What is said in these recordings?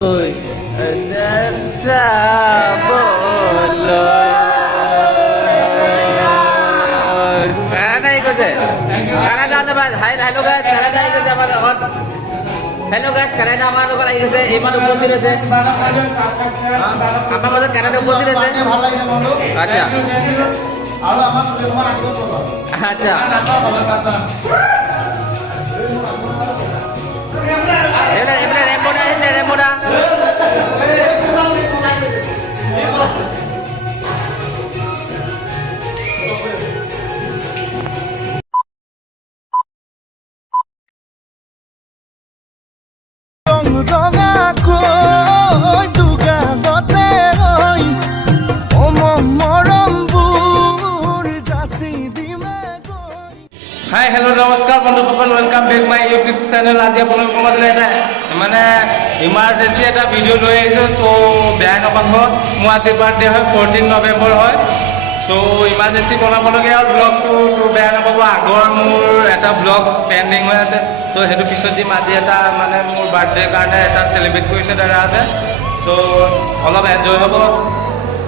Ôi, đã xa bờ Canada গেছে Canada না ভাই হ্যালো গাইস Canada গেছে আমাদের এখন হ্যালো গাইস Canada আমার লোক আই গেছে এই মানুষ উপস্থিত আছে আমার মধ্যে Canada উপস্থিত আছে ভালো লাগে বন্ধু আচ্ছা আর আমার সুলেমান আগে আচ্ছা এবারে রেমোডা আছে রেমোডা হাই হেল্ল' নমস্কাৰ বন্ধুসকল welcome back my YouTube channel আজি আপোনালোকৰ মাজলৈ এটা মানে ইমাৰ্জেঞ্চি এটা ভিডিঅ' লৈ আহিছোঁ চ' বেয়া নাপাব মোৰ আজি বাৰ্থডে হয় 14 নৱেম্বৰ হয় চ' ইমাৰ্জেঞ্চি বনাবলগীয়া হ'ল ব্লগটো বেয়া নাপাব আগৰ মোৰ এটা ব্লগ পেণ্ডিং হৈ আছে চ' সেইটো পিছত দিম আজি এটা মানে মোৰ বাৰ্থডেৰ কাৰণে এটা চেলিব্ৰেট কৰিছে দাদা আছে চ' অলপ এনজয় হ'ব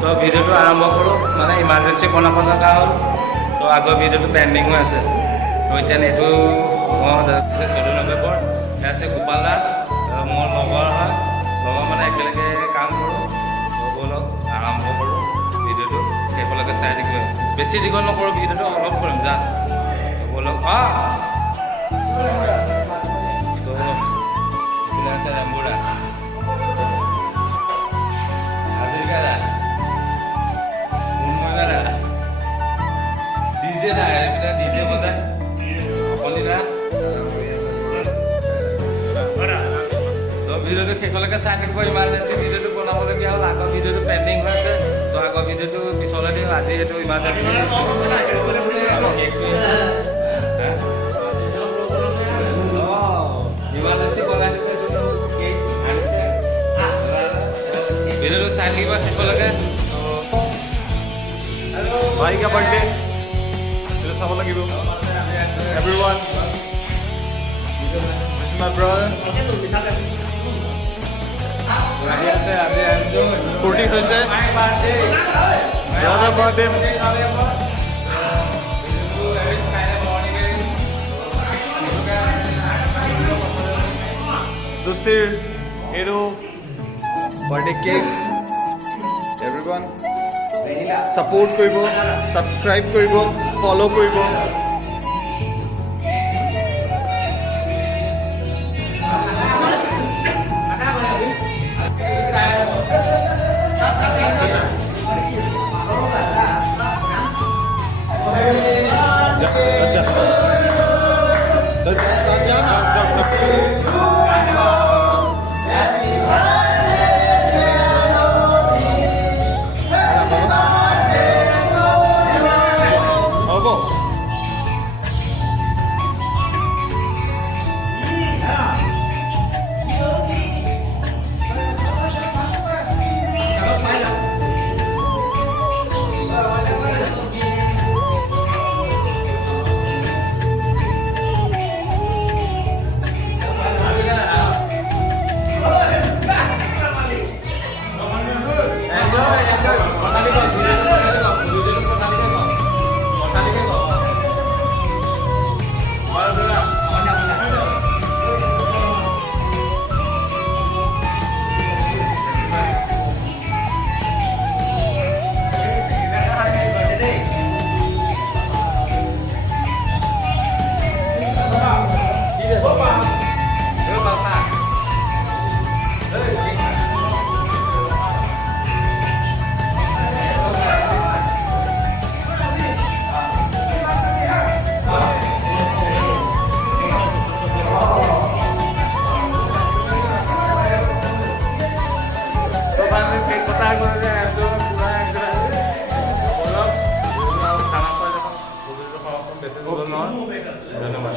ত' ভিডিঅ'টো আৰম্ভ কৰোঁ মানে ইমাৰ্জেঞ্চি বনাব লগা হ'ল ত' আগৰ ভিডিঅ'টো পেণ্ডিং হৈ আছে তো এতিয়া এইটো মই 14 নৱেম্বৰ এয়া আছে গোপাল দাস মোৰ লগৰ হয় লগৰ মানে একেলগে কাম কৰোঁ তো ব'লক আৰম্ভ কৰোঁ ভিডিঅ'টো শেষলৈকে চাই থাকিব বেছি দীঘল নকৰোঁ ভিডিঅ'টো অলপ কৰিম জাষ্ট ব'লক তো এইফালে আছে ৰেম্বুৰা হাজৰিকা দা মুন্ময় দা ডিজে দা এইফালে ডিজে বজায় ভিডিঅ'টো শেষলৈকে চাই থাকিব ইমাৰ্জেঞ্চি ভিডিঅ'টো বনাবলগীয়া হ'ল আগৰ ভিডিঅ'টো পেণ্ডিং হৈ আছে চ' আগৰ ভিডিঅ'টো পিছলৈ দিওঁ আজি এইটো ইমাৰ্জেঞ্চি ইমাৰ্জেঞ্চি বনাই দিব ভিডিঅ'টো চাই থাকিব শেষলৈকে भाई का बर्थडे सब लगे everyone this is my brother फूर्ति হৈছে ब्रदर बर्थडे दोस्तिर एरो बर्थडे केक एवरीवन सपोर्ट কৰিব সাবস্ক্ৰাইব কৰিব ফলো কৰিব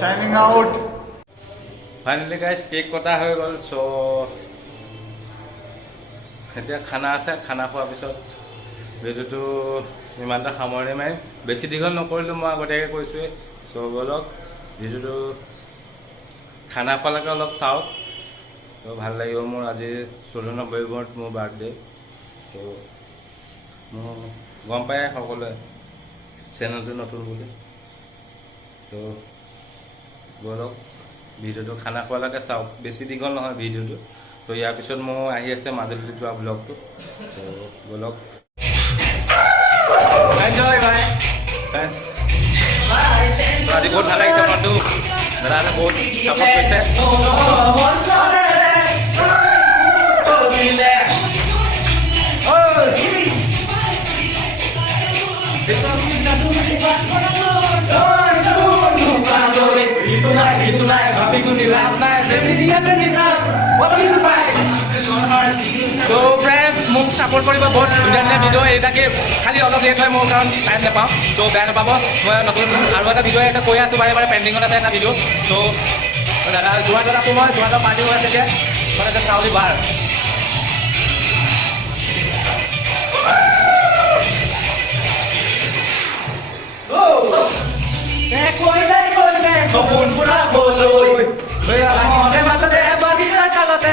Signing out. Finally guys, cake কটা হৈ গ'ল চ' এতিয়া খানা আছে খানা খোৱাৰ পিছত ভিডিঅ'টো ইমানটা সামৰণি মাৰিম বেছি দীঘল নকৰিলোঁ মই আগতীয়াকৈ কৈছোঁৱেই চ' ব'লক ভিডিঅ'টো খানা খোৱালৈকে অলপ চাওক তো ভাল লাগিব মোৰ আজি 16 নৱেম্বৰত মোৰ বাৰ্থডে তো মোৰ গম পায় সকলোৱে চেনেলটো নতুন বুলি তো বলক ভিডিঅ'টো খানা খোৱালৈকে চাওক বেছি দীঘল নহয় ভিডিঅ'টো তো ইয়াৰ পিছত মোৰ আহি আছে মাজুলী যোৱা ব্লগটো তো বলক এনজয় বাই ফ্ৰেণ্ডছ আজি বহুত ভাল লাগিছে মনটো দাদাহঁতে বহুত ছাপোৰ্ট কৰিছে তো ফ্ৰেণ্ডছ মোক ছাপোৰ্ট কৰিব বহুত ধুনীয়া ধুনীয়া ভিডিঅ' এইটাকে খালি অলপ লেট হয় মোৰ কাৰণ টাইম নাপাওঁ ত' বেয়া নাপাব মই নতুন আৰু এটা ভিডিঅ' এটা কৈ আছোঁ বাৰে বাৰে পেণ্ডিঙত আছে এটা ভিডিঅ' ত' দাদা যোৰহাটত আছোঁ মই যোৰহাটৰ পাৰ্টি হৈ আছে এতিয়া মানে এটা কাউলি বাৰ সপোন ফুৰাবলৈ মাজতে বাৰিষাৰ কালতে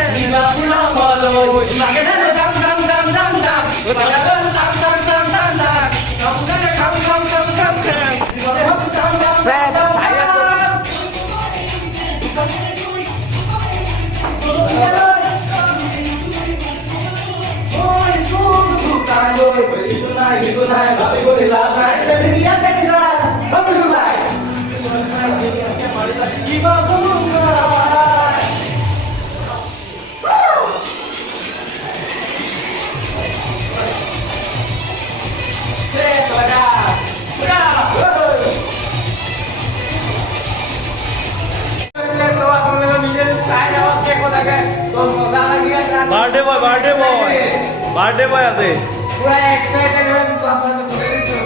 বাৰ্থডে বয় আজি পুৰা এক্সাইটেড হৈ আছো আপোনালোকে কৰি দিছো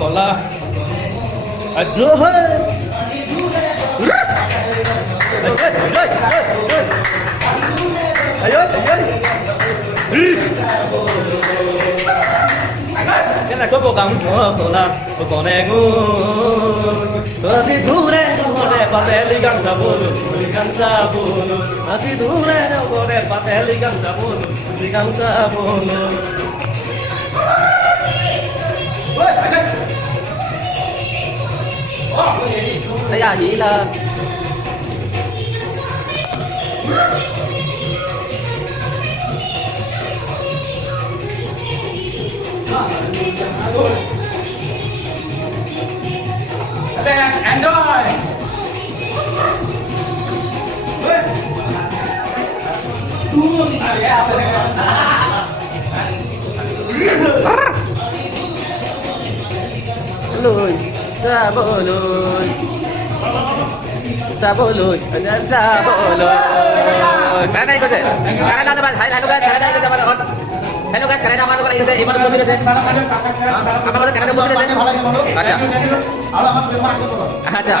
কলা có bộ cắm của tổ là có đè ngu có gì thú đấy có đè bắt té li căng sa bùn li căng sa bùn có gì thú đấy có đè bắt té li căng sa bùn li căng sa bùn thấy à gì là enjoy lùi ra bộ lùi ra bộ lùi ra bộ lùi cái này có thể cái này bạn thấy này lúc cái này cái bạn hello guys karena nama tukar ini iman musim ini apa karena musim ini aja